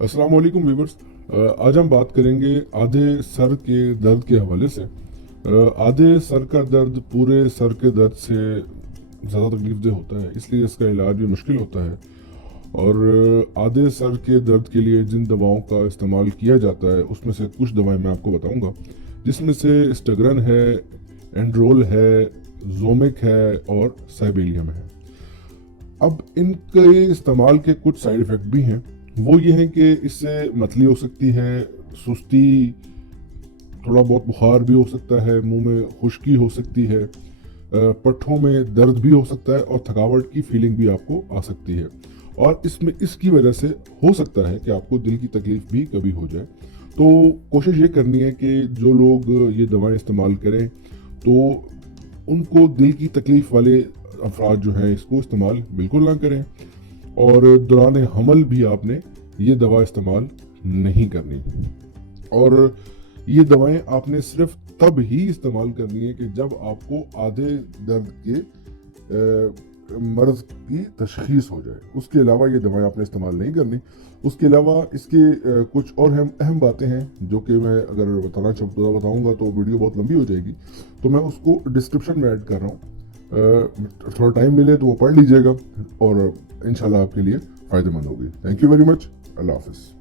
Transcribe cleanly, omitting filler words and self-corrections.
अस्सलाम वालेकुम व्यूवर्स। आज हम बात करेंगे आधे सर के दर्द के हवाले से। आधे सर का दर्द पूरे सर के दर्द से ज़्यादा तकलीफदेह होता है, इसलिए इसका इलाज भी मुश्किल होता है। और आधे सर के दर्द के लिए जिन दवाओं का इस्तेमाल किया जाता है उसमें से कुछ दवाएं मैं आपको बताऊंगा, जिसमें से स्टगरन है, एंड्रोल है, जोमिक है और साइबेलियम है। अब इनके इस्तेमाल के कुछ साइड इफ़ेक्ट भी हैं। वो ये हैं कि इससे मतली हो सकती है, सुस्ती, थोड़ा बहुत बुखार भी हो सकता है, मुंह में खुश्की हो सकती है, पट्ठों में दर्द भी हो सकता है और थकावट की फीलिंग भी आपको आ सकती है। और इसमें इसकी वजह से हो सकता है कि आपको दिल की तकलीफ भी कभी हो जाए। तो कोशिश ये करनी है कि जो लोग ये दवाएं इस्तेमाल करें तो उनको दिल की तकलीफ वाले अफराद जो हैं इसको इस्तेमाल बिल्कुल ना करें। और दौरान हमल भी आपने ये दवा इस्तेमाल नहीं करनी। और ये दवाएं आपने सिर्फ तब ही इस्तेमाल करनी है कि जब आपको आधे दर्द के मर्ज की तशखीस हो जाए। उसके अलावा ये दवाएं आपने इस्तेमाल नहीं करनी। उसके अलावा इसके कुछ और अहम बातें हैं जो कि मैं अगर बताऊंगा तो वीडियो बहुत लंबी हो जाएगी, तो मैं उसको डिस्क्रिप्शन में ऐड कर रहा हूँ। थोड़ा टाइम मिले तो वो पढ़ लीजिएगा और इंशाल्लाह आपके लिए फ़ायदेमंद होगी। Thank you very much. अल्लाह हाफिज़।